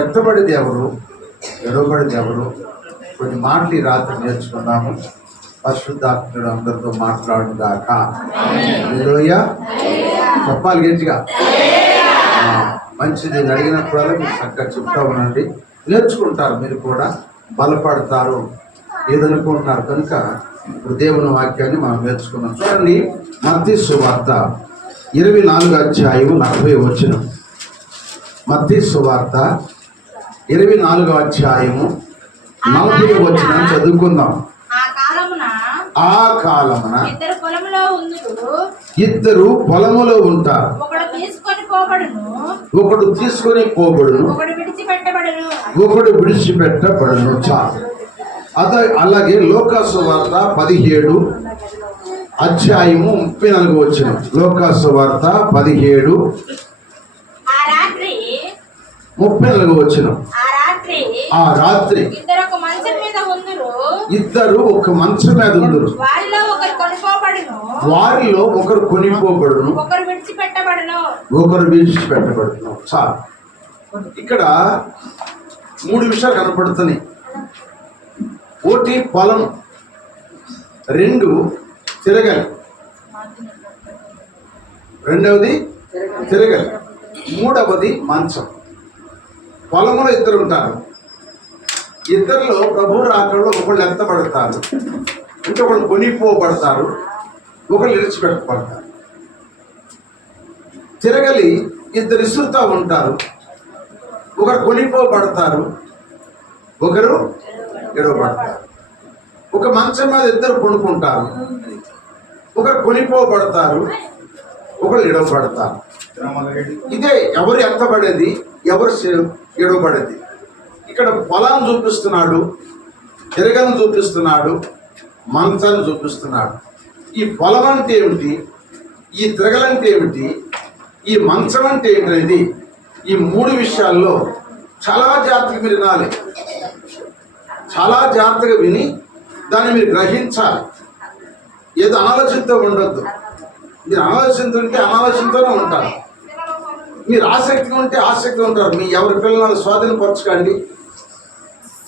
ఎత్తబడిది ఎవరు, ఎడవబడిది ఎవరు? కొన్ని మాటలు ఈ రాత్రి నేర్చుకున్నాము. పరిశుద్ధాత్ముడు అందరితో మాట్లాడుగాక. హల్లెలూయా చెప్పాలి గట్టిగా. మంచిది అడిగినప్పుడల్లా మీరు చక్కగా చెప్తా ఉండండి. నేర్చుకుంటారు, మీరు కూడా బలపడతారు, ఏదనుకుంటున్నారు. కనుక ఇప్పుడు దేవుని వాక్యాన్ని మనం నేర్చుకున్నాం. చూడండి, మత్తయి సువార్త 24వ అధ్యాయము 40వ వచనం. మత్తయి సువార్త 24వ అధ్యాయము 40వ వచనం చదువుకుందాం. ఆ కాలమున ఇద్దరు పొలములో ఉంటారు, ఒకడు తీసుకొని పోబడును, ఒకడు విడిచిపెట్టబడును. చాలు. అలాగే లోకాసు వార్త 17 అధ్యాయము 34 వచనం. లోకాసు వార్త 17 34 వచనం. ఆ రాత్రి ఇద్దరు ఒక మంచం మీద ఉందురు, వారిలో ఒకరు కొనిపోబడును, ఒకరు విడిచిపెట్టబడును. చాలు. ఇక్కడ 3 విషయాలు కనపడుతున్నాయి. ఒకటి పొలం, 2 తిరగలి, రెండవది తిరగలి, మూడవది మంచం. పొలంలో ఇద్దరు ఉంటారు. ఇద్దరిలో ప్రభు రాకడలో ఒకళ్ళు ఎత్తబడతారు, ఇంకొకళ్ళు కొనిపోబడతారు, ఒకళ్ళు విడిచిపెట్టబడతారు. తిరగలి ఇద్దరు ఇసురుతూ ఉంటారు, ఒకరు కొనిపోబడతారు, ఒకరు ఎడవబడతారు. ఒక మంచం మీద ఇద్దరు కొనుక్కుంటారు, ఒకరు కొనిపోబడతారు, ఒకరు ఎడవబడతారు. ఇదే ఎవరు ఎత్తబడేది, ఎవరు ఎడవబడేది. ఇక్కడ పొలాన్ని చూపిస్తున్నాడు, తిరగలను చూపిస్తున్నాడు, మంచాన్ని చూపిస్తున్నాడు. ఈ పొలం అంటే ఏమిటి, ఈ తిరగలంటే ఏమిటి, ఈ మంచం అంటే ఏమిటనేది ఈ 3 విషయాల్లో చాలా జాగ్రత్తగా మీరు వినాలి. చాలా జాగ్రత్తగా విని దాన్ని మీరు గ్రహించాలి. ఏదో అనాలోచనతో ఉండొద్దు. మీరు అనాలోచనతో ఉంటే అనాలోచనతోనే ఉంటారు. మీరు ఆసక్తిగా ఉంటే ఆసక్తిగా ఉంటారు. మీ ఎవరి పిల్లలను స్వాధీనపరచుకోండి.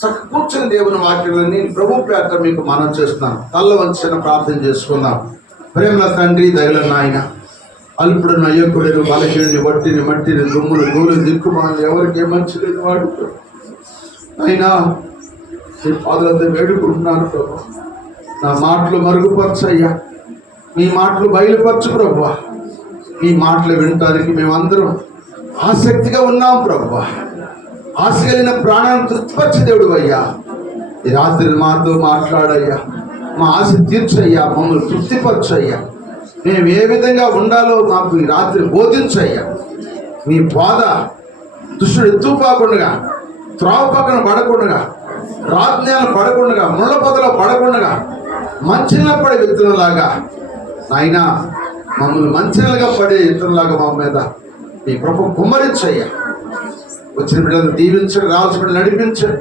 చక్క కూర్చుని దేవుని వాక్యాలని ప్రభు పేట మీకు మనం చేస్తున్నాను. తల్ల వంచిన ప్రార్థన చేసుకుందాం. ప్రేమల తండ్రి, దయల నాయన, అల్పుడును అయ్యకుడును బలహీనుని వట్టిని మట్టిని దుమ్ములు గోలు దిక్కుమాలి ఎవరికి ఏ మంచి లేదు వాడు అయినా మీ పాదలతో వేడుకుంటున్నాను ప్రభు. నా మాటలు మరుగుపరచయ్యా, మీ మాటలు బయలుపరచు ప్రభు. మీ మాటలు వినటానికి మేమందరం ఆసక్తిగా ఉన్నాం ప్రభు. ఆశ కలిగిన ప్రాణాన్ని తృప్తిపరిచే దేవుడు అయ్యా, ఈ రాత్రి మాతో మాట్లాడయ్యా, మా ఆశ తీర్చయ్యా, మమ్మల్ని తృప్తిపరచయ్యా. మేము ఏ విధంగా ఉండాలో మాకు ఈ రాత్రి బోధించయ్యా. మీ బోధ దుష్టుడు ఎత్తుపోకుండా, త్రావ పక్కన పడకుండా, రాజ్ఞాలు పడకుండా, ముళ్ళ పొదలో పడకుండా, మంచిగా పడే వ్యక్తులలాగా నాయనా మమ్మల్ని మంచిగా పడే వ్యక్తులలాగా మా మీద మీ ప్రభు కుమ్మరించయ్యా. వచ్చిన బిడ్డలను దీవించండి, రావాల్సిన బిడ్డలు నడిపించండి.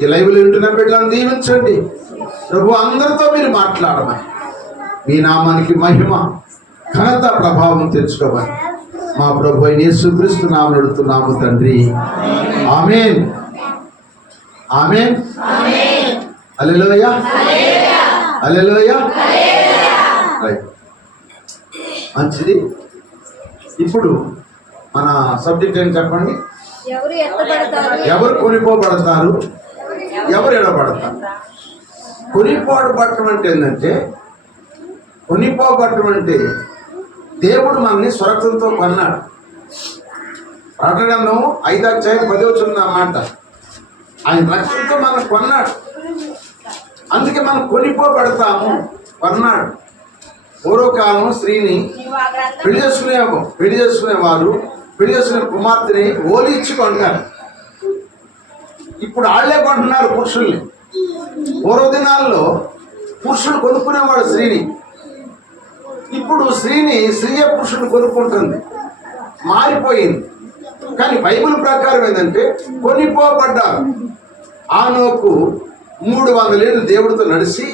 ఈ లైవ్లో ఉంటున్న బిడ్డలను దీవించండి ప్రభు. అందరితో మీరు మాట్లాడమని, మీ నామానికి మహిమ, ఘనత, ప్రభావం తెచ్చుకోమని మా ప్రభు అయిన యేసుక్రీస్తు నామమున అడుగుతున్నాము తండ్రి. ఆమేన్, ఆమేన్, హల్లెలూయా, హల్లెలూయా. మంచిది. ఇప్పుడు మన సబ్జెక్ట్ ఏంటి చెప్పండి. ఎవరు కొనిపోబడతారు, ఎవరు ఎడబడతారు. కొనిపోబడటం అంటే ఏంటంటే, కొనిపోబడటం అంటే దేవుడు మనల్ని స్వరక్తంతో కొన్నాడు. ప్రకటన గ్రంథం 5వ అధ్యాయం 10వ వచనం అన్నమాట. ఆయన రక్తంతో మనం కొన్నాడు, అందుకే మనం కొనిపోబడతాము. కొన్నాడు. పూర్వకాలం స్త్రీని పెళ్లి చేసుకునేవారు పెళ్లి చేసుకునే కుమార్తెని ఓలి ఇచ్చి కొంటారు. ఇప్పుడు వాళ్ళే కొంటున్నారు పురుషుల్ని. పూర్వదినాల్లో పురుషుడు కొనుక్కునేవాడు స్త్రీని. ఇప్పుడు స్త్రీయే పురుషుడు కొనుక్కుంటుంది. మారిపోయింది. కానీ బైబిల్ ప్రకారం ఏంటంటే కొనిపోబడ్డారు. ఆనోకు 300 ఏళ్ళు దేవుడితో నడిచి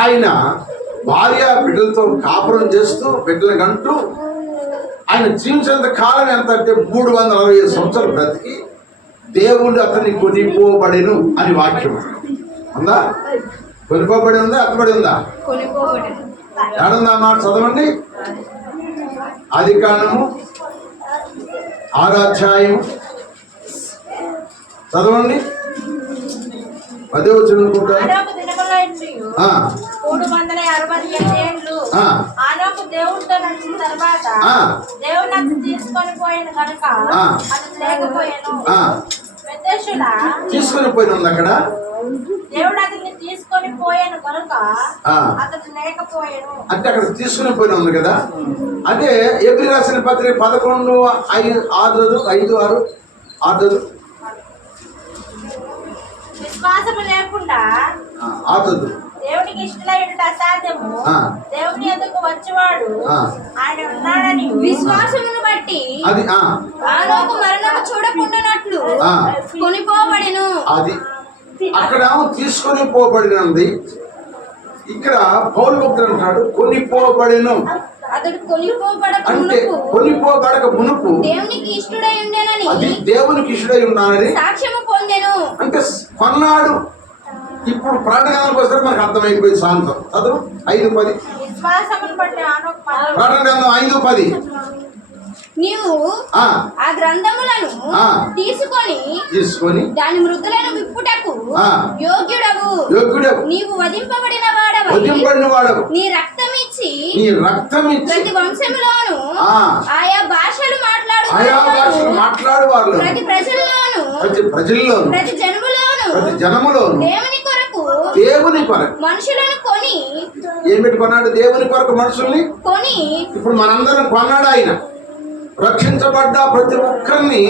ఆయన భార్య బిడ్డలతో కాపురం చేస్తూ బిడ్డల గంటూ ఆయన జీవించేంత కాలం ఎంత అంటే 365 సంవత్సరాలు బ్రతికి దేవుడు అతన్ని కొనిపోబడెను అని వాక్యం ఉందా? కొనిపోబడి ఉందా? అత్తబడి ఉందా? ఏడుందా మాట చదవండి. ఆదికాండము 6వ అధ్యాయము చదవండి. 10వ వచనం అనుకుంటాను. దేవుడితో నడిచిన తర్వాత దేవుడు నన్ను తీసుకొని పోయిన కనుక అతను లేకపోయాను. తీసుకొని పోయిన ఉంది అక్కడ. దేవుడు అతన్ని తీసుకొని పోయాను కనుక అతను లేకపోయాను అంటే అక్కడ తీసుకుని పోయిన ఉంది కదా. అంటే ఎబ్రీ రాసిన పత్రిక 11:5-6 విశ్వాసము లేకుండా దేవునికి ఇష్టమైనది అసాధ్యము. దేవుని ఎదుకు వచ్చేవాడు ఆయన ఉన్నాడని విశ్వాసమును బట్టి అది ఆనోకు మరణము చూడకుండానట్లు కొనిపోబడెను. అది అక్కడ తీసుకొని పోబడినది. ఇక్కడ పౌలు భక్తుడు అంటాడు కొనిపోబడెను. అతడు కొనిపోబడక అంటే కొనిపోబడక మునుపు దేవునికి ఇష్టడై ఉండేనని, అది దేవునికి ఇష్టడై ఉన్నానని సాక్ష్యము పొందెను. అంటే కొన్నాడు. ఇప్పుడు ప్రాణగానానికి వస్తే మనకు అర్థమైపోయింది. శాంతం చదువు 5:10. విశ్వాసమును బట్టి ఆనోకు ప్రాణగ్రంథం 5:10. నీవు ఆ గ్రంథములను తీసుకొని దాని మృతులను విప్పుటకు యోగ్యుడవు. నీవు వధింపబడిన వాడవు. నీ రక్తం ఇచ్చి ప్రతి వంశములోను ఆయా భాషలు మాట్లాడు ప్రతి ప్రజల్లోను ప్రతి జనములోను దేవుని కొరకు మనుషులను కొని ఏం పెట్టుకున్నాడు? దేవుని కొరకు మనుషుల్ని కొని ఇప్పుడు మనందరం కొన్నాడు. ఆయన రక్షించబడ్డ ప్రతి ఒక్కరిని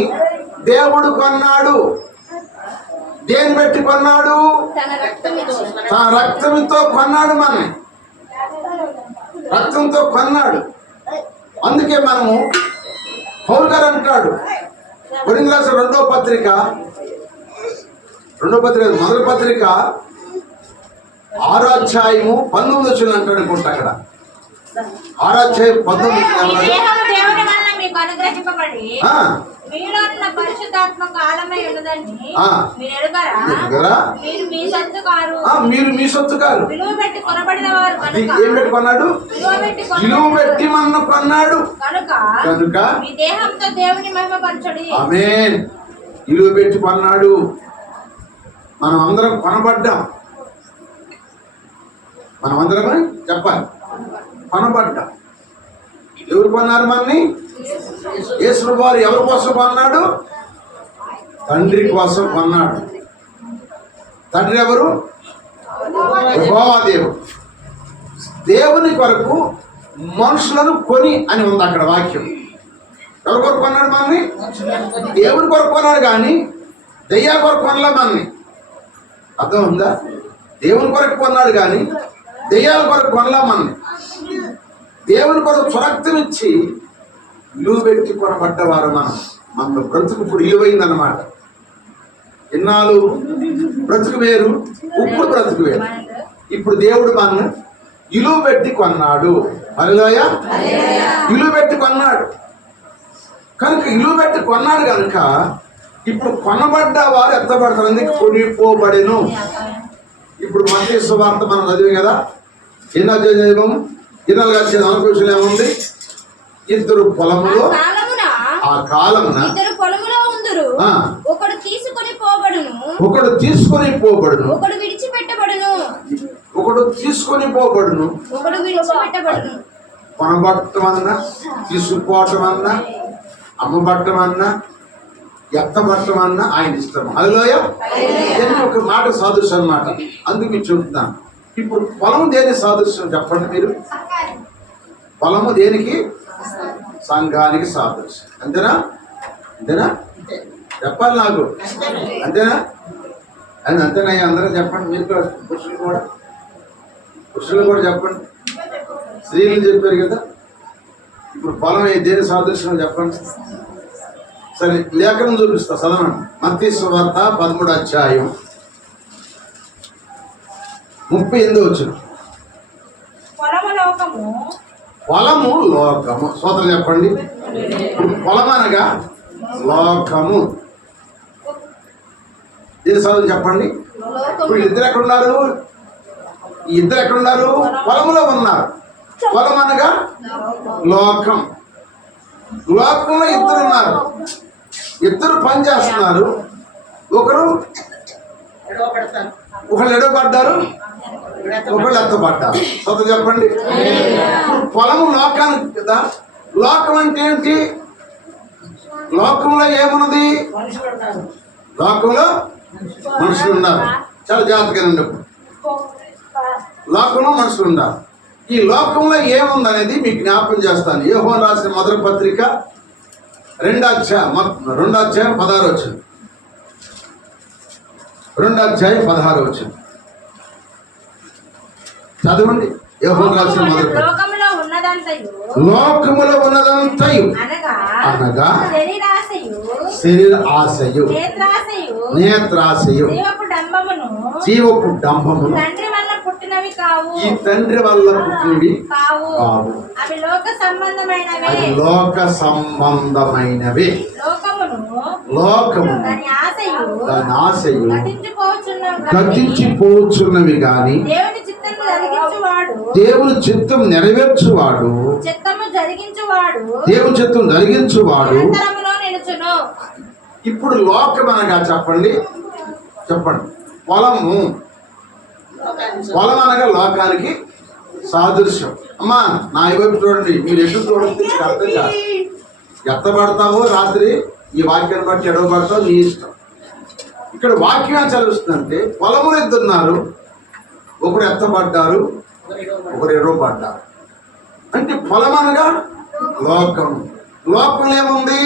దేవుడు కొన్నాడు. దేని బట్టి కొన్నాడు? తన రక్తంతో కొన్నాడు. మనని రక్తంతో కొన్నాడు. అందుకే మనము పౌలు గారు అంటాడు కొరింథీయులకు రాసిన రెండవ పత్రిక మొదటి పత్రిక 6వ అధ్యాయము 19 వచనం అంటాడు అనుకుంటా. అక్కడ 6వ అధ్యాయం 19 అనుగ్రహింపబడి మీలో ఉన్న పరిశుద్ధాత్మకు ఆలమై ఉన్నదని మీరు ఎరుగరా? మీరు మీ సొత్తు కారు. విలువ పెట్టి కొనబడిన వారు ఏం పెట్టి కొన్నాడు? విలువ పెట్టి మన కొన్నాడు కనుక మీ దేహంతో దేవుని మహిమపరచుడి. ఆమేన్. విలువ పెట్టి కొన్నాడు. మనం అందరం కొనబడ్డాం. మనం అందరమే చెప్పాలి కొనబడ్డాం. ఎవరు కొన్నారు మనని? యేసు వారు ఎవరి కోసం కొన్నాడు? తండ్రి కోసం కొన్నాడు. తండ్రి ఎవరు? యెహోవా దేవుడు. దేవుని కొరకు మనుషులను కొని అని ఉంది అక్కడ వాక్యం. ఎవరి కొరకు కొన్నాడు మనని? దేవుని కొరకు కొన్నాడు కానీ దెయ్యాల కొరకు కొనలే మనని. అర్థం ఉందా? దేవుని కొరకు కొన్నాడు కానీ దెయ్యాల కొరకు కొనలే మనని. దేవుని కొరకు స్వరక్తం ఇచ్చి విలువ పెట్టి కొనబడ్డవారు మనం. మన బ్రతుకు ఇప్పుడు విలువైందన్నమాట. ఇన్నాళ్ళు బ్రతుకు వేరు, ఇప్పుడు బ్రతుకు వేరు. ఇప్పుడు దేవుడు మనను విలువ పెట్టి కొన్నాడు. హల్లెలూయా. విలువ పెట్టి కొన్నాడు కనుక విలువ పెట్టి కొన్నాడు కనుక ఇప్పుడు కొనబడ్డ వారు ఎత్తబడతారు. కొనిపోబడెను. ఇప్పుడు మత్తయి సువార్త మనం చదివాం కదా. ఎన్నో చదివాము? 24 అనుకోవచ్చులు ఏముంది? ఇద్దరు పొలములో ఆ కాలమున ఒకడు తీసుకొని పోబడును, ఒకడు తీసుకొని పోబడును, ఒకడు విడిచిపెట్టబడును, ఒకడు తీసుకొని పోబడును, ఒకడు విడిచిపెట్టబడును. కొనబట్టం అన్నా, తీసుకుపోవటం అన్నా, అమ్మబట్టం అన్నా, ఎత్తబట్టం అన్నా ఆయన ఇష్టం. హల్లెలూయా. ఒక మాట సాదృశ్యం అన్నమాట. అందుకు మీకు చెబుతున్నాను. ఇప్పుడు పొలం దేని సాదృశ్యం చెప్పండి మీరు? పొలము దేనికి? సంఘానికి సాదృశ్యం. అంతేనా? అంతేనా? చెప్పాలి నాకు. అంతేనా? అంతేనా? అందరూ చెప్పండి. మీరు పురుషులు కూడా చెప్పండి. స్త్రీలు చెప్పారు కదా. ఇప్పుడు పొలం దేని సాదృశ్యం చెప్పండి. సరే, లేఖనం చూపిస్తా. చదవండి. మత్తయి సువార్త 13వ అధ్యాయం 38వ వచనం. పొలము లోకము. సోదరులు చెప్పండి. పొలం అనగా లోకము. ఏది చదువు చెప్పండి. ఇప్పుడు ఇద్దరు ఎక్కడున్నారు? ఈ ఇద్దరు ఎక్కడున్నారు? పొలంలో ఉన్నారు. పొలం అనగా లోకం. లోకంలో ఇద్దరు ఉన్నారు. ఇద్దరు పని చేస్తున్నారు. ఒకరు ఎడవబడ్డారు, ఒకళ్ళు ఎత్తబడ్డారు. చదువు చెప్పండి. ఇప్పుడు పొలము లోకానికి కదా. లోకం అంటే ఏంటి? లోకంలో ఏమున్నది? లోకంలో మనుషులు ఉన్నారు. చాలా జాగ్రత్తగా ఉండే. లోకంలో మనుషులు ఉన్నారు. ఈ లోకంలో ఏముంది అనేది మీకు జ్ఞాపకం చేస్తాను. యోహోను రాసిన మొదటి పత్రిక 2వ అధ్యాయం 16వ వచనం. 2వ అధ్యాయం 16వ వచనం చదవండి. యోహోను రాసిన మొదటి పత్రిక. లోకములో ఉన్నదంతయు అనగా శరీర ఆశయు, నేత్రాశయు, జీవపు డంబమును ఈ తండ్రి వల్ల పుట్టినవి కావు. అవి లోక సంబంధమైనవి. లోకము దాని ఆశయు గతించిపోచున్నవి గాని దేవుని చిత్తం నెరవేర్చువాడు, దేవుని చిత్తం జరిగించువాడు. ఇప్పుడు లోకం అనగా చెప్పండి. పొలం అనగా లోకానికి సాదృశ్యం. అమ్మా నా వైపు చూడండి. మీరు ఎటు చూడండి అర్థం కాదు. ఎత్తబడతావో రాత్రి ఈ వాక్యాన్ని బట్టి ఎడవబడతావు నీ ఇష్టం. ఇక్కడ వాక్యం చదివిస్తుందంటే పొలములు ఇద్దరున్నారు. ఒకరు ఎత్తబడ్డారు, ఒకరు ఎడవబడ్డారు. అంటే పొలం అనగా లోకం. లోకంలో ఏముంది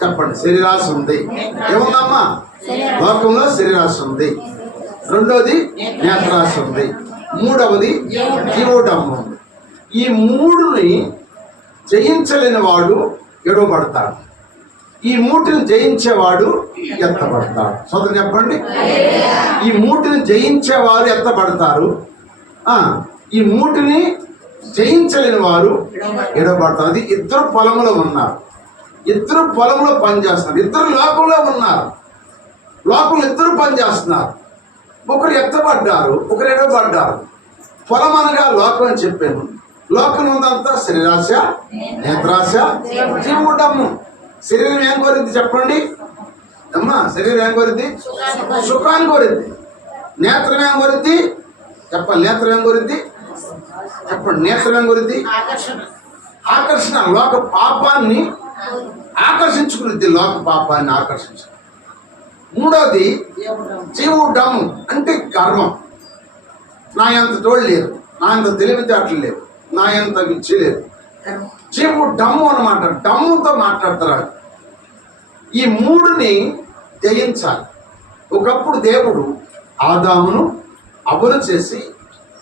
చెప్పండి? శరీరాశ ఉంది. ఏముందమ్మా? లోకంలో శరీరాశ ఉంది. రెండోది నేత్రాశ ఉంది. మూడవది జీవోడమ్మ ఉంది. ఈ మూడుని జయించలేని వాడు ఎడవబడతాడు. ఈ మూటిని జయించేవాడు ఎత్తబడతాడు. సోదరు చెప్పండి. ఈ మూటిని జయించేవారు ఎత్తబడతారు. ఈ మూటిని జయించలేని వారు ఎడవబడతారు. అది ఇద్దరు పొలంలో ఉన్నారు. ఇద్దరు పొలంలో పనిచేస్తున్నారు. ఇద్దరు లోకంలో ఉన్నారు. లోకంలో ఇద్దరు పనిచేస్తున్నారు. ఒకరు ఎత్తబడ్డారు, ఒకరు ఎడవబడ్డారు. పొలం అనగా లోకం అని చెప్పాను. లోకం ఉందంతా శరీరాశ, నేత్రాశ, జీవుడమ్ము. శరీరం ఏం కోరిద్ది చెప్పండి అమ్మా? శరీరం ఏం కోరిద్ది? సుఖాన్ని కోరిద్ది. నేత్రం ఏం కోరిద్ది చెప్పండి? నేత్రం ఏం కోరిద్ది చెప్పండి? నేత్రం ఏం కోరిద్ది? ఆకర్షణ. లోక పాపాన్ని ఆకర్షించుకునిద్ది. లోక పాపాన్ని ఆకర్షించు. మూడోది జీవుడమ్ము అంటే గర్వం. నా ఎంత తోడు లేదు, నా ఎంత తెలివితేటలు లేవు, నా ఎంత విచ్చి లేదు. జీవు డమ్ము అనమాట. డమ్ముతో మాట్లాడతారు. ఈ మూడుని జయించాలి. ఒకప్పుడు దేవుడు ఆదామును అవ్వను చేసి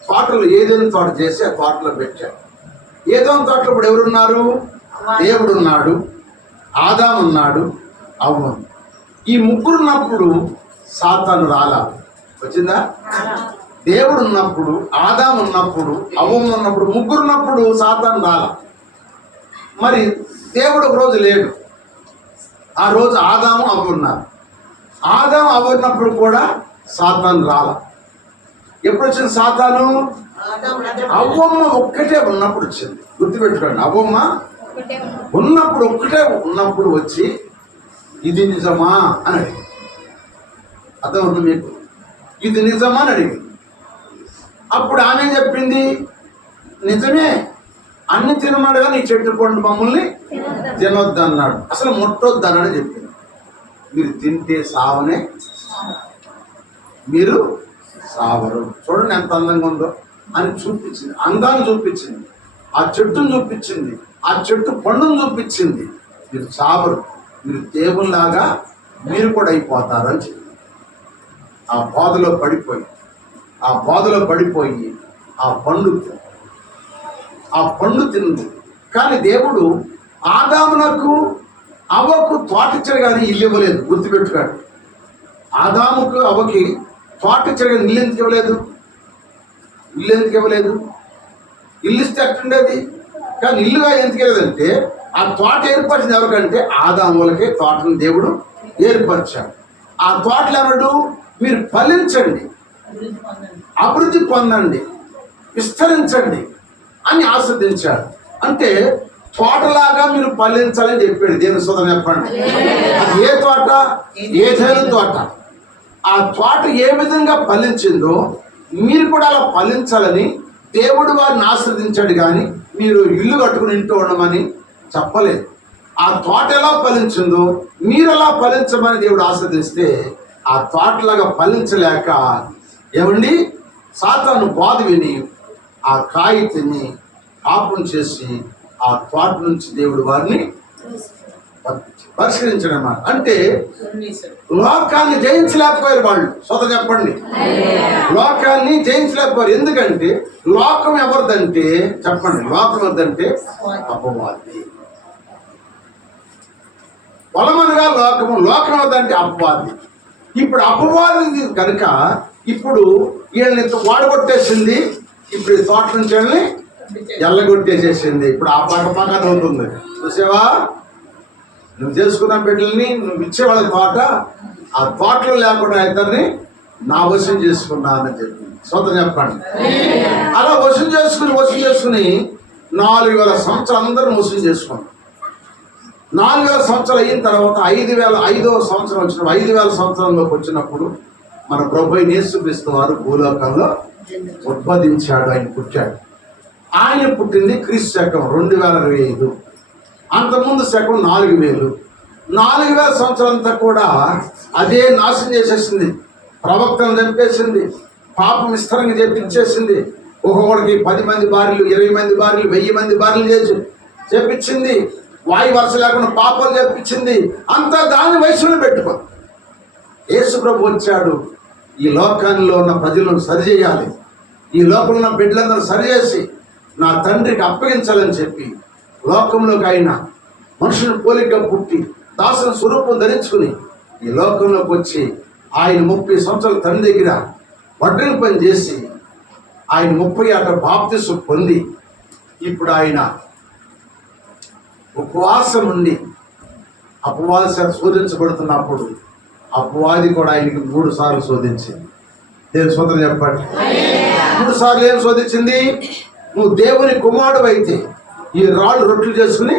తోటలు ఏదైనా తోట చేసి ఆ తోటలో పెట్టాడు. ఏదైనా తోటలో ఇప్పుడు ఎవరున్నారు? దేవుడు ఉన్నాడు, ఆదాము ఉన్నాడు, అవ్వ. ఈ ముగ్గురు ఉన్నప్పుడు సాతాను రాలా? వచ్చిందా? దేవుడు ఉన్నప్పుడు, ఆదాము ఉన్నప్పుడు, అవ్వ ఉన్నప్పుడు, ముగ్గురు ఉన్నప్పుడు సాతాను రాలా. మరి దేవుడు ఒక రోజు లేడు. ఆ రోజు ఆదాము అవ్వ ఉన్నారు. ఆదాము అవ్వ ఉన్నప్పుడు కూడా సాతాను రాలా. ఎప్పుడు వచ్చింది సాతాను? అవ్వమ్మ ఒక్కటే ఉన్నప్పుడు వచ్చింది. గుర్తుపెట్టుకోండి. అవ్వమ్మ ఉన్నప్పుడు ఒక్కటే ఉన్నప్పుడు వచ్చి ఇది నిజమా అని అడిగి. అర్థమవుతుంది మీకు? ఇది నిజమా అని అడిగి. అప్పుడు ఆమె చెప్పింది నిజమే, అన్ని తినమాడు కానీ ఈ చెట్టు పండు మమ్మల్ని తినొద్దు అన్నాడు. అసలు ముట్టొద్దు అన్నాడు చెప్పింది. మీరు తింటే సావనే, మీరు సావరు. చూడండి ఎంత అందంగా ఉందో అని చూపించింది. అందాన్ని చూపించింది, ఆ చెట్టును చూపించింది, ఆ చెట్టు పండును చూపించింది. మీరు సావరు, మీరు దేవుల్లాగా మీరు కూడా అయిపోతారు అని చెప్పి ఆ బాధలో పడిపోయి ఆ పండు తింది. కానీ దేవుడు ఆదామునకు అవ్వకు తోట ఇచ్చాడు కానీ ఇల్లు ఇవ్వలేదు. గుర్తుపెట్టుకోండి. ఆదాముకు అవ్వకి తోట ఇచ్చాడు కానీ ఇల్లు ఎందుకు ఇవ్వలేదు? ఇల్లు ఇస్తే ఎట్టుండేది? కానీ ఇల్లుగా ఎందుకు ఇవ్వలేదంటే ఆ తోట ఏర్పరిచింది ఎవరికంటే ఆదాములకే తోటను దేవుడు ఏర్పరిచాడు. ఆ తోటలు ఎవరు? మీరు ఫలించండి, అభివృద్ధి పొందండి, విస్తరించండి అని ఆస్వాదించాడు. అంటే తోటలాగా మీరు ఫలించాలని చెప్పాడు. దేవుని సోదరు చెప్పండి, అది ఏ తోట? ఏదైనా తోట. ఆ తోట ఏ విధంగా ఫలించిందో మీరు కూడా అలా ఫలించాలని దేవుడు వారిని ఆశ్రదించాడు. కానీ మీరు ఇల్లు కట్టుకుని ఇంటూ ఉండమని చెప్పలేదు. ఆ తోట ఎలా ఫలించిందో మీరు ఎలా ఫలించమని దేవుడు ఆశ్రదిస్తే ఆ తోటలాగా ఫలించలేక ఏమండి సాతాను బోధ విని ఆ కాయ తిని పాపం చేసి ఆ తోట నుంచి దేవుడు వారిని పరిష్కరించడం అన్నమాట. అంటే లోకాన్ని జయించలేకపోయారు వాళ్ళు. సొంత చెప్పండి, లోకాన్ని జయించలేకపోయారు. ఎందుకంటే లోకం ఎవరిదంటే చెప్పండి, లోకం ఎవరిదంటే అపవాది. బలమనగా లోకము, లోకం ఎవరిదంటే అపవాది. ఇప్పుడు అపవాది కనుక ఇప్పుడు వీళ్ళని వాడగొట్టేసింది. ఇప్పుడు ఈ తోట నుంచి వెళ్ళి ఎల్లగొట్టేసేసింది. ఇప్పుడు ఆ పక్క అవుతుంది. చూసావా, నువ్వు చేసుకున్న బిడ్డల్ని నువ్వు ఇచ్చే వాళ్ళ తోట, ఆ తోటలో లేకుండా ఇద్దరిని నా వశం చేసుకున్నానని చెప్పి సొంత చెప్పండి. అలా వశం చేసుకుని 4000 సంవత్సరాలు అందరూ వశం చేసుకున్నాం. 4000 సంవత్సరాలు అయిన తర్వాత 5వ సంవత్సరం వచ్చినప్పుడు 5000 సంవత్సరంలోకి వచ్చినప్పుడు మన ప్రభు యేసుక్రీస్తు వారు భూలోకంలో ఉద్భవించాడు. ఆయన పుట్టాడు. ఆయన పుట్టింది క్రీస్తు శకం 2025. అంతకుముందు శకం 4000. 4000 సంవత్సరాలంతా కూడా అదే నాశనం చేసేసింది. ప్రవక్తను చంపేసింది, పాపం విస్తరంగా చెప్పించేసింది. ఒక్కొక్కడికి 10 మంది భార్యలు, 20 మంది భార్యలు, 1000 మంది భార్యలు చేసి చెప్పించింది. వాయు వరుస లేకుండా పాపాలు చెప్పించింది. అంతా దాని వయసులో పెట్టుకో. యేసు ప్రభు వచ్చాడు, ఈ లోకంలో ఉన్న ప్రజలను సరిచేయాలి, ఈ లోకంలో ఉన్న బిడ్డలందరూ సరిచేసి నా తండ్రికి అప్పగించాలని చెప్పి లోకంలోకి ఆయన మనుషుని పోలికగా పుట్టి దాసుని స్వరూపం ధరించుకుని ఈ లోకంలోకి వచ్చి ఆయన 30 సంవత్సరాల తండ్రి దగ్గర వడ్డన పని చేసి ఆయన 30 బాప్తిసం పొంది ఇప్పుడు ఆయన ఉపవాసం ఉండి అపవాది శోధించబడుతున్నప్పుడు అపవాది కూడా ఆయనకి 3 సార్లు శోధించింది. దేవుని స్తోత్రం చెప్పండి. 3 సార్లు ఏం శోధించింది? నువ్వు దేవుని కుమారుడు అయితే ఈ రాళ్ళు రొట్టెలు చేసుకుని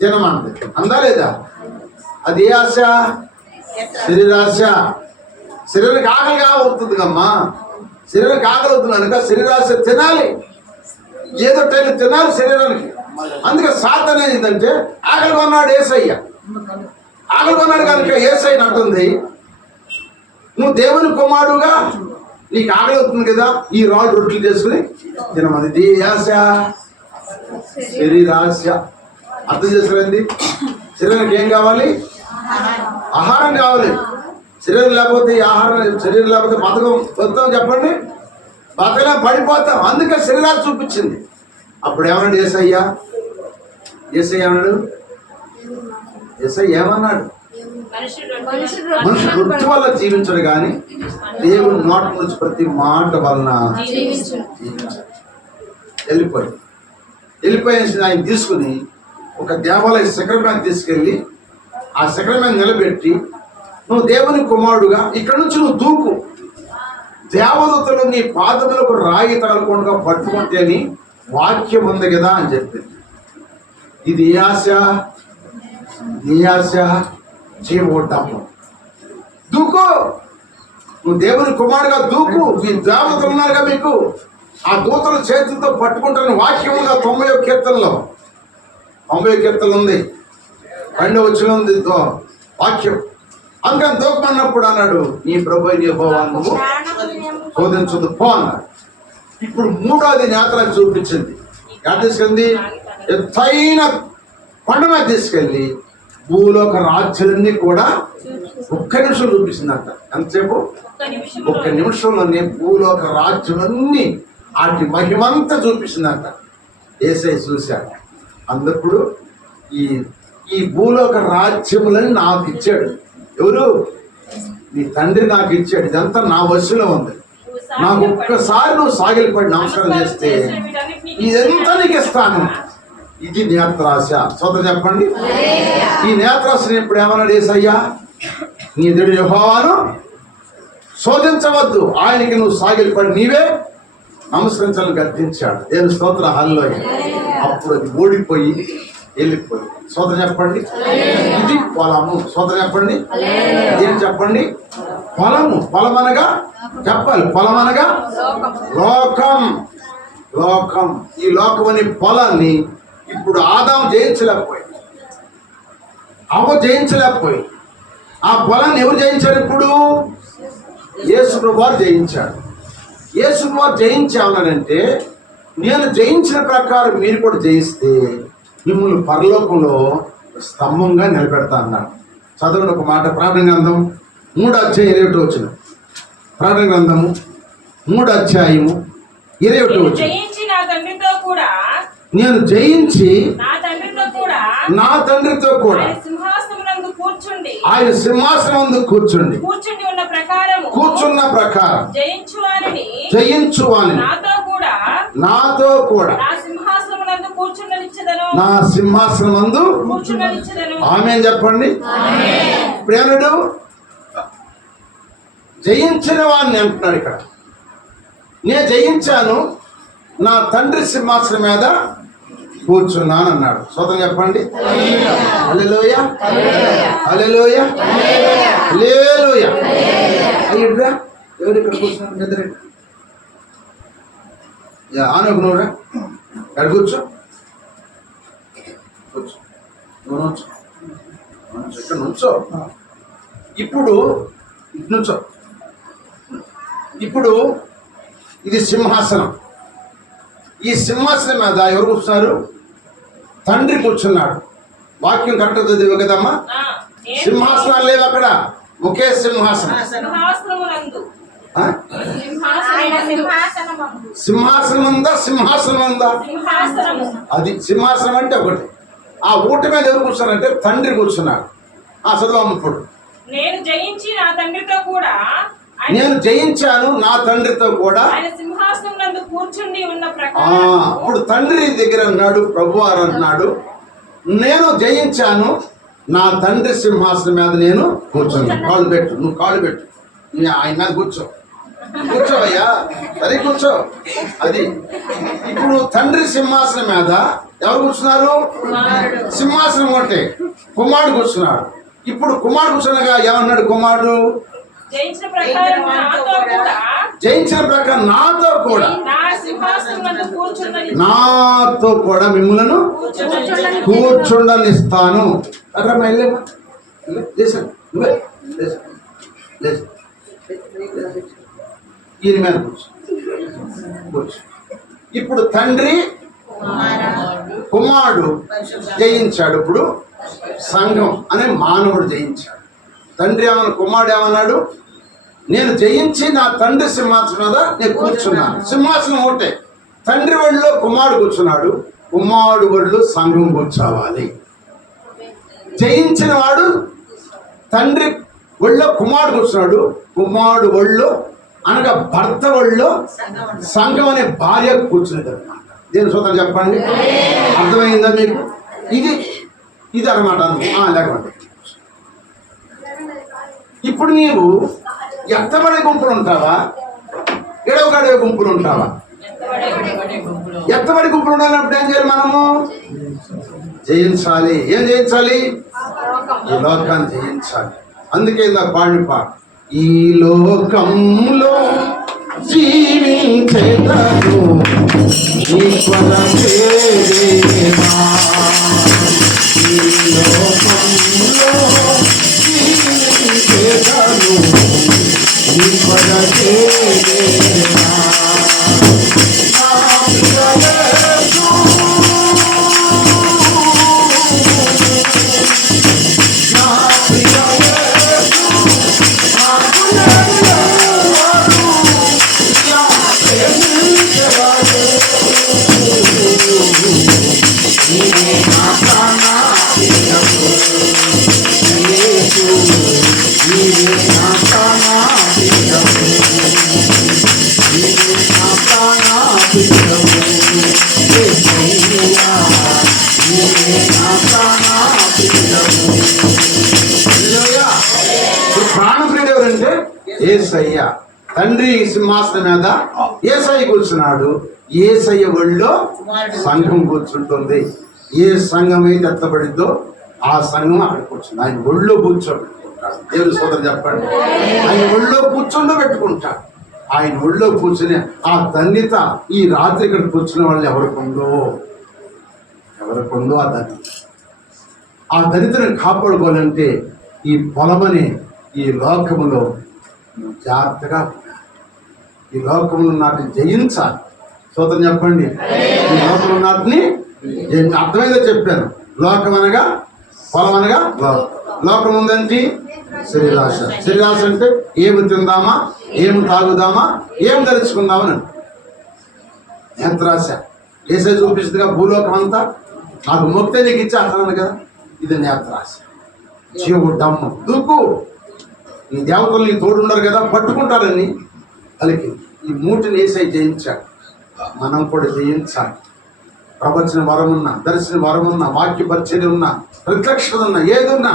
తినమంది. అందా లేదా? అది ఏ ఆశ? శరీరాశ. శరీరానికి ఆకలి అవుతుంది అమ్మా. శరీరానికి ఆకలి అవుతుంది కనుక శరీరాశ తినాలి, ఏదో టైం తినాలి శరీరానికి. అందుకే సాతాను ఏంటంటే ఆకలి కొన్నాడు యేసయ్య, ఆకలి కొన్నాడు కనుక యేసయ్య అంటుంది నువ్వు దేవుని కుమారుడుగా నీకు ఆకలి అవుతుంది కదా, ఈ రాళ్ళు రొట్టెలు చేసుకుని తినమది. ఇది ఆశ, శరీరాశ. అర్థం చేస్తారండి? శరీరానికి ఏం కావాలి? ఆహారం కావాలి. శరీరం లేకపోతే ఆహారం, శరీరం లేకపోతే బతకం చెప్పండి, బతకలే పడిపోతాం. అందుకే శరీరాలు చూపించింది. అప్పుడు ఏమన్నాడు యేసయ్య? ఏమన్నాడు? యేసయ్య ఏమన్నాడు? మనుషులు రొట్టె వల్ల జీవించడు కానీ దేవుని నోటి నుంచి ప్రతి మాట వలన వెళ్ళిపోయేసి ఆయన తీసుకుని ఒక దేవాలయ శిఖరం మీద తీసుకెళ్ళి ఆ శిఖరం మీద నిలబెట్టి నువ్వు దేవుని కుమారుడుగా ఇక్కడ నుంచి నువ్వు దూకు, దేవదూతలు నీ పాదములకు రాయి తగలకుండా పట్టుకుంటేని వాక్యం ఉంది కదా అని చెప్పింది. ఇది ఏ ఆశ? నీ ఆశ జీవోడ్డాము. దూకు, నువ్వు దేవుని కుమారుడుగా దూకు. మీ దేవతలు ఉన్నారుగా మీకు, ఆ దూతల చేతులతో పట్టుకుంటారని వాక్యముగా 90వ కీర్తనలో 90వ కీర్తన ఉంది, 2వ వచనం ఉంది వాక్యం. అందుకని దూకమన్నప్పుడు అన్నాడు నీ ప్రభు యెహోవా నువ్వు శోధించదు పో అన్నాడు. ఇప్పుడు 3వది నేత్రాన్ని చూపించింది. ఎక్కడ తీసుకెళ్ళింది? ఎత్తైన కొండ మీద తీసుకెళ్ళి భూలోక రాజ్యాలన్నీ కూడా 1 నిమిషం చూపిస్తుందంట. ఎంతసేపు? 1 నిమిషంలోనే భూలోక రాజ్యాలన్నీ వాటి మహిమంతా చూపిస్తుందంట. యేసయ్య చూశాడు. అందుప్పుడు ఈ భూలోక రాజ్యములని నాకు ఇచ్చాడు. ఎవరు? నీ తండ్రి నాకు ఇచ్చాడు. ఇదంతా నా వశంలో ఉంది. నాకు ఒక్కసారి నువ్వు సాగిలిపడి నమస్కారం చేస్తే ఇదంతా నీకు ఇస్తాను. ఇది నేత్రాశ. సోదరు చెప్పండి. ఈ నేత్రాశని ఇప్పుడు ఏమన్నాడు యేసయ్య? నీ దేవుడు యెహోవాను శోధించవద్దు, ఆయనకి నువ్వు సాగిలపడి నీవే నమస్కరించాలని గర్తించాడు. దేవుని స్తోత్రం. హల్లెలూయా. అప్పుడు అది ఓడిపోయి వెళ్ళిపోయి. స్తోత్రం చెప్పండి. ఇది పొలము. స్తోత్రం చెప్పండి. ఏం చెప్పండి? పొలము. పొలం అనగా చెప్పాలి. పొలం అనగా లోకం. లోకం. ఈ లోకం అనే పొలాన్ని ఇప్పుడు ఆదాము జయించలేకపోయి, అవ్వ జయించలేకపోయి. ఆ పొలాన్ని ఎవరు జయించారు? ఇప్పుడు యేసు ప్రభువు వారు జయించాడు. యేసు ప్రభువు వారు జయించామనంటే, నేను జయించిన ప్రకారం మీరు కూడా జయిస్తే మిమ్మల్ని పరలోకంలో స్తంభంగా నిలబెడతా అన్నాడు. చదవండి ఒక మాట. ప్రకటన గ్రంథం 3:21. ప్రకటన గ్రంథము 3:21. జయించి నా తండ్రితో కూడా, నేను జయించి నా తండ్రితో కూడా ఆయన సింహాసనం కూర్చుండి కూర్చున్న ప్రకారం జయించు వానిని నాతో కూడా నా సింహాసనమందు ఆమేన్ చెప్పండి. ప్రేమడు జయించిన వాడిని అంటున్నాడు ఇక్కడ. నేను జయించాను, నా తండ్రి సింహాసనం మీద కూర్చున్నాను అన్నాడు. స్తోత్రం చెప్పండి. హల్లెలూయా. హల్లెలూయా. హల్లెలూయా. అయ్యా ఎవరు ఇక్కడ కూర్చున్నారు? నిద్ర ఆనకు నువ్వురా, ఇక్కడ కూర్చో. కూర్చో, నువ్వు నుంచో, ఇక్కడ నుంచో. ఇప్పుడు ఇటు నుంచో. ఇప్పుడు ఇది సింహాసనం. ఈ సింహాసనం మీద ఎవరు కూర్చున్నారు? తండ్రి కూర్చున్నాడు. వాక్యం కరెక్ట్ చదివే కదమ్మా. సింహాసనాలు లేవు అక్కడ, ఒకే సింహాసనం. సింహాసనం ఉందా? సింహాసనం ఉందా? అది సింహాసనం అంటే ఒకటి. ఆ ఊటి మీద ఎవరు కూర్చున్నారంటే తండ్రి కూర్చున్నాడు. చదువు ఇప్పుడు. నేను జయించాను, నా తండ్రితో కూడా. ఇప్పుడు తండ్రి దగ్గర అన్నాడు, ప్రభువారు అంటున్నాడు, నేను జయించాను, నా తండ్రి సింహాసనం మీద నేను కూర్చున్నాను. కాళ్ళు పెట్టు, నువ్వు కాళ్ళు పెట్టు, ఆయన మీద కూర్చో. కూర్చోవయ్యా, సరే కూర్చో. అది ఇప్పుడు తండ్రి సింహాసనం మీద ఎవరు కూర్చున్నారు? సింహాసనం ఒకటే, కుమారుడు కూర్చున్నాడు. ఇప్పుడు కుమారుడు కూర్చున్నగా ఏమన్నాడు కుమారుడు? జయించిన ప్రకారం నాతో కూడా మిమ్మల్ని కూర్చుండనిస్తాను. ఈయన మీద కూర్చో. ఇప్పుడు తండ్రి కుమారుడు జయించాడు. ఇప్పుడు సంఘం అనే మానవుడు జయించాడు. తండ్రి ఏమన్నా, కుమారుడు ఏమన్నాడు? నేను జయించి నా తండ్రి సింహాసనం మీద నేను కూర్చున్నాను. సింహాసనం ఒకటే, తండ్రి ఒడిలో కుమారుడు కూర్చున్నాడు, కుమారుడు ఒడిలో సంఘం కూర్చోవాలి. జయించిన వాడు తండ్రి ఒళ్ళో కుమారుడు కూర్చున్నాడు, కుమారుడు ఒళ్ళో అనగా భర్త ఒళ్ళో సంఘం అనే భార్య కూర్చునేది అనమాట. దీని సూత్రం చెప్పండి. అర్థమైందా మీకు? ఇది అనమాట. లేకపోతే ఇప్పుడు నీవు ఎత్తబడే గుంపులు ఉంటావా, ఎడవగడే గుంపులు ఉంటావా? ఎత్తబడి గుంపులు ఉండాలన్నప్పుడు ఏం చేయాలి? మనము జయించాలి. ఏం జయించాలి? ఈ లోకాన్ని జయించాలి. అందుకే ఇందాక పాడిన పాట, ఈ లోకంలో జీవించేదను నీ కొరకేనా, ఈ లోకంలో జీవించేదను నీ కొరకేనా. ప్రాణప్రియుడు ఎవరంటే యేసయ్య. తండ్రి సింహాసనం మీద యేసయ్య కూర్చున్నాడు. యేసయ్య ఒళ్ళో సంఘం కూర్చుంటుంది. ఏ సంఘం అయితే ఎత్తబడిద్దో ఆ సంఘం అక్కడ కూర్చుంది. ఆయన ఒళ్ళో కూర్చోబెట్టుకుంటాడు. దేవుని సోదరు చెప్పండి, ఆయన ఒళ్ళో కూర్చోబెట్టుకుంటాడు. ఆయన ఒళ్ళో కూర్చుని ఆ ధన్యత ఈ రాత్రి ఇక్కడ కూర్చున్న వాళ్ళు ఎవరికి ఉందో ఆ ధన్యత. ఆ దరిద్రను కాపాడుకోవాలంటే ఈ పొలమని ఈ లోకములో జాగ్రత్తగా ఉండాలి. ఈ లోకములో నాటిని జయించాలి. సోదరు చెప్పండి, ఈ లోకంలో నాటిని అర్థమైందో చెప్పాను. లోకం అనగా పొలం అనగా లోకం ఉందంటే శరీరాశ. శరీరాశ అంటే ఏమి తిందామా, ఏమి తాగుదామా, ఏమి ధరించుకుందామని. నేత్రాశ ఏసే చూపిస్తుందిగా భూలోకం అంతా. నాకు మొక్తే నీకు ఇచ్చా అంటున్నాను కదా, ఇది నేత్రాశ. జీవు డమ్ము దూకు. ఈ దేవతలు నీ తోడున్నారు కదా, పట్టుకుంటారని వాళ్ళకి ఈ మూటిని ఏసై జయించాడు. మనం కూడా జయించాలి. ప్రవచన వరం ఉన్నా, దర్శన వరం ఉన్నా, వాక్య పరిచయం ఉన్నా, ప్రత్యక్షత ఉన్నా, ఏదున్నా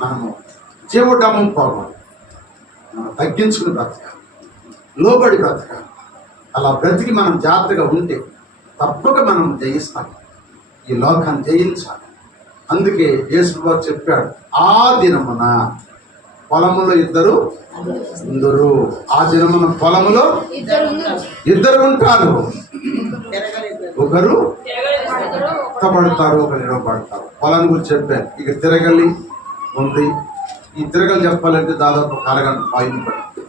మనము జీవడమ్మం పోవాలి. మనం తగ్గించుకుని బ్రతకాలి, లోబడి బ్రతకాలి. అలా బ్రతికి మనం జాగ్రత్తగా ఉంటే తప్పక మనం జయిస్తాం. ఈ లోకాన్ని జయించాలి. అందుకే యేసు వారు చెప్పాడు, ఆ దినమున పొలములో ఇద్దరు ఉందరు. ఆ దినమున పొలములో ఇద్దరు ఉంటారు. ఒకరు పడతారు, ఒకరు నిలబడతారు. పొలం గురించి చెప్పాను. ఇక తిరగలి ఉంది. ఈ తిరగలి చెప్పాలంటే దాదాపు ఒక అరగంట పాయింట్ పడుతుంది.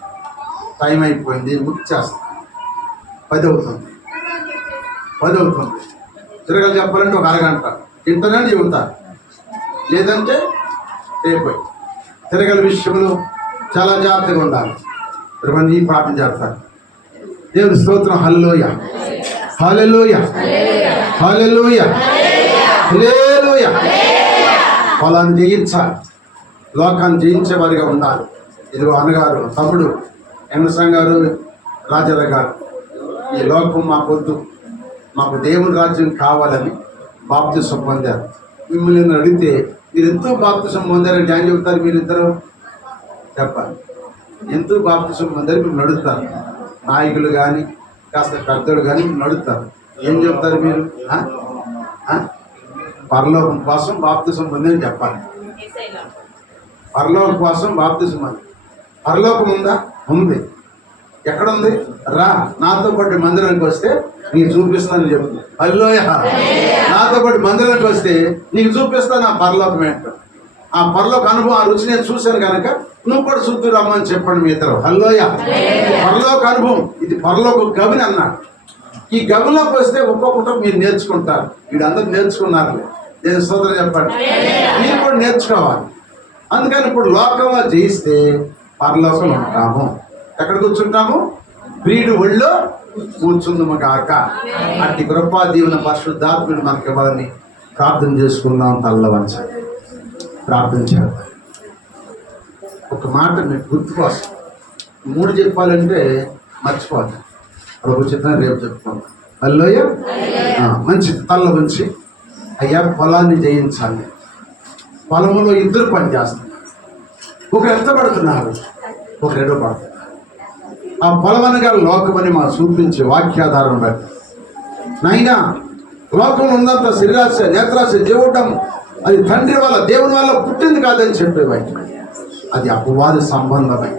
టైం అయిపోయింది, ముక్తి చేస్తాం. 10 అవుతుంది. తిరగలి చెప్పాలంటే ఒక అరగంట. ఇంటనే చెబుతారు, లేదంటే అయిపోయి. తిరగల విషయంలో చాలా జాగ్రత్తగా ఉండాలి. ఈ పాఠం చేస్తారు. దేవుని స్తోత్రం. హల్లెలూయా, హల్లెలూయా, హల్లెలూయా, హల్లెలూయా. పొలాన్ని జయించాలి, లోకాన్ని జయించే వారిగా ఉండాలి. ఇదిగో అన్నగారు, తమ్ముడు ఎన్ఎస్ఎం గారు, రాజారావు గారు, ఈ లోకం మాకొద్దు, మాకు దేవుని రాజ్యం కావాలని బాప్తిసం పొందారు. మిమ్మల్ని అడిగితే మీరు ఎంతో బాప్తిసం పొందారని ఏం చెబుతారు? మీరిద్దరు చెప్పాలి. ఎంతో బాప్తిసం పొందారు మీరు నడుస్తారు. నాయకులు కానీ కాస్త పెద్దలు కానీ మీరు నడుస్తారు. ఏం చెప్తారు మీరు? పరలోకం కోసం బాప్తిసం పొందని చెప్పాలి. పరలోకం కోసం బాప్తిసం అని. పరలోకం ఉందా? ఉంది. ఎక్కడుంది? రా, నాతో పాటు మందిరానికి వస్తే నీకు చూపిస్తానని చెప్తుంది. హల్లెలూయా. నాతో పాటు మందిరానికి వస్తే నీకు చూపిస్తాను ఆ పరలోకం ఏంటో. ఆ పరలోక అనుభవం, ఆ రుచి నేను చూశాను కనుక నువ్వు కూడా చూద్దు రమ్మని చెప్పండి మీ ఇద్దరు. హల్లెలూయా. పరలోక అనుభవం ఇది. పరలోక గవిని అన్నాడు. ఈ గవిలోకి వస్తే ఒక్కొక్కటి మీరు నేర్చుకుంటారు. వీళ్ళందరూ నేర్చుకున్నారు. నేను స్తోత్రం చెప్పండి. మీరు కూడా నేర్చుకోవాలి. అందుకని ఇప్పుడు లోకంలో జయిస్తే పరలోకం ఉంటాము. ఎక్కడ కూర్చుంటాము? ప్రియుడు ఒళ్ళో కూర్చుందుము కాక. అట్టి కృపా దీవెన పరిశుద్ధాత్ముడు మనకి ఇవ్వాలని ప్రార్థన చేసుకుందాం. తల్లవంచ ప్రార్థన చేద్దాం. ఒక మాట మీకు గుర్తు కోసం 3 చెప్పాలంటే మర్చిపోతాం. ప్రభు చెప్పిన రేపు చెప్పుకోండి. హల్లెలూయా. మంచిది. తల్ల వంచి, అయ్యా పొలాన్ని జయించాలి. పొలంలో ఇద్దరు పని చేస్తున్నారు. ఒకరు ఎత్తబడుతున్నారు, ఒకరు ఎడబడుతున్నారు. ఆ పొలమనగా లోకమని మా చూపించే వాక్యాధారం బట్టి నైనా లోకంలో ఉన్నంత శరీరాశ, నేత్రాశ, జీవటం అది తండ్రి వల్ల, దేవుని వల్ల పుట్టింది కాదని చెప్పే వాక్యం. అది అపవాది సంబంధమై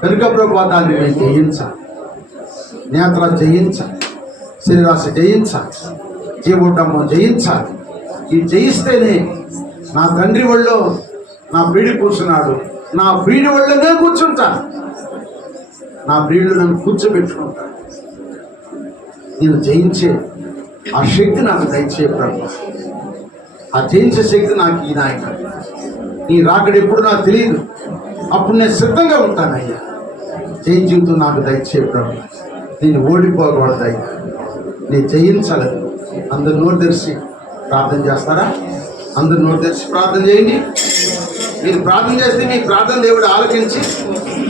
కనుక ప్రభు దాన్ని నేను జయించాలి. నేత్ర జయించాలి, శరీరాశ జయించాలి, జీవటము జయించాలి. ఈ జయిస్తేనే నా తండ్రి ఒళ్ళో నా ప్రియుడు కూర్చున్నాడు, నా ప్రియుడి ఒళ్ళోనే కూర్చుంటాను. నా ప్రియుడు నన్ను కూర్చోబెట్టుకుంటాను. నేను జయించే ఆ శక్తి నాకు దయచే ప్రభు. ఆ జయించే శక్తి నాకు ఈ నాయన. నీ రాకడ ఎప్పుడు నాకు తెలియదు, అప్పుడు నేను సిద్ధంగా ఉంటానయ్యా. జయించుతూ నాకు దయచే ప్రభు. నేను ఓడిపోకూడదయ్యా, నేను జయించాలని. అందరు నోరు తెరిచి ప్రార్థన చేస్తారా? అందరు నోరు తెరిచి ప్రార్థన చేయండి. మీరు ప్రార్థన చేస్తే మీ ప్రార్థన దేవుడు ఆలకించి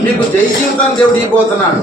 మీకు జయ జీవితాన్ని దేవుడు ఇవ్వబోతున్నాడు.